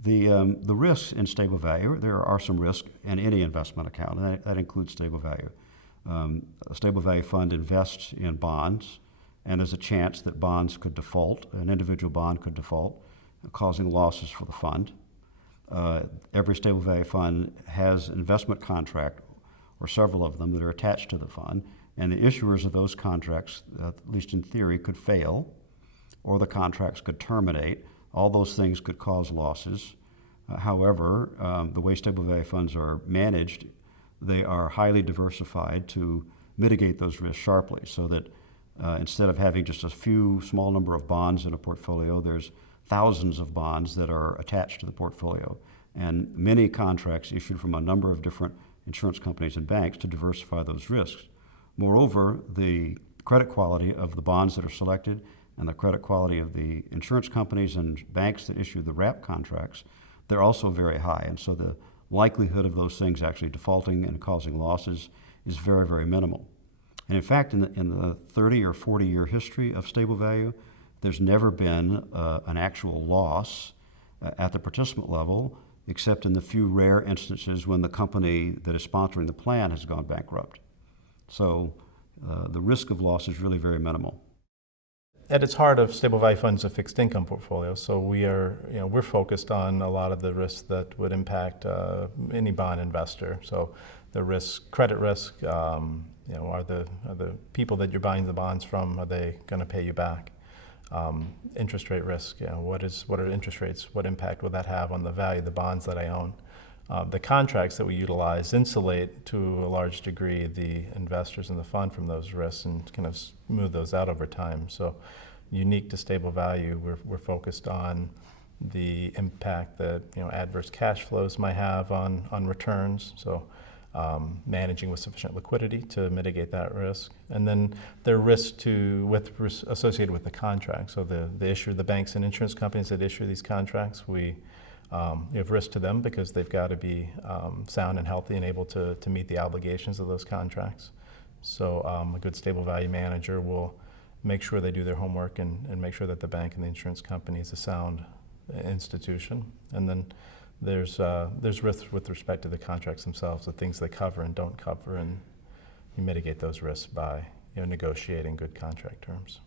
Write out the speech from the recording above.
The risks in stable value, there are some risks in any investment account, and that includes stable value. A stable value fund invests in bonds, and there's a chance that bonds could default, an individual bond could default, causing losses for the fund. Every stable value fund has an investment contract, or several of them, that are attached to the fund, and the issuers of those contracts, at least in theory, could fail, or the contracts could terminate. All those things could cause losses. However, the way stable value funds are managed, they are highly diversified to mitigate those risks sharply, so that instead of having just a few small number of bonds in a portfolio, there's thousands of bonds that are attached to the portfolio, and many contracts issued from a number of different insurance companies and banks to diversify those risks. Moreover, the credit quality of the bonds that are selected and the credit quality of the insurance companies and banks that issue the wrap contracts, they're also very high. And so the likelihood of those things actually defaulting and causing losses is very, very minimal. And in fact, in the 30 or 40 year history of stable value, there's never been an actual loss at the participant level, except in the few rare instances when the company that is sponsoring the plan has gone bankrupt. So the risk of loss is really very minimal. At its heart of stable value funds, a fixed income portfolio. So we're focused on a lot of the risks that would impact any bond investor. So the risk, credit risk, are the people that you're buying the bonds from, are they going to pay you back? Interest rate risk, what are interest rates? What impact will that have on the value of the bonds that I own? The contracts that we utilize insulate to a large degree the investors in the fund from those risks and kind of smooth those out over time. So unique to stable value, we're focused on the impact that adverse cash flows might have on returns. So managing with sufficient liquidity to mitigate that risk, and then there are risks associated with the contract. So the banks and insurance companies that issue these contracts, we have risk to them because they've got to be sound and healthy and able to meet the obligations of those contracts. So a good stable value manager will make sure they do their homework and make sure that the bank and the insurance company is a sound institution. And then there's risks with respect to the contracts themselves, the things they cover and don't cover, and you mitigate those risks by negotiating good contract terms.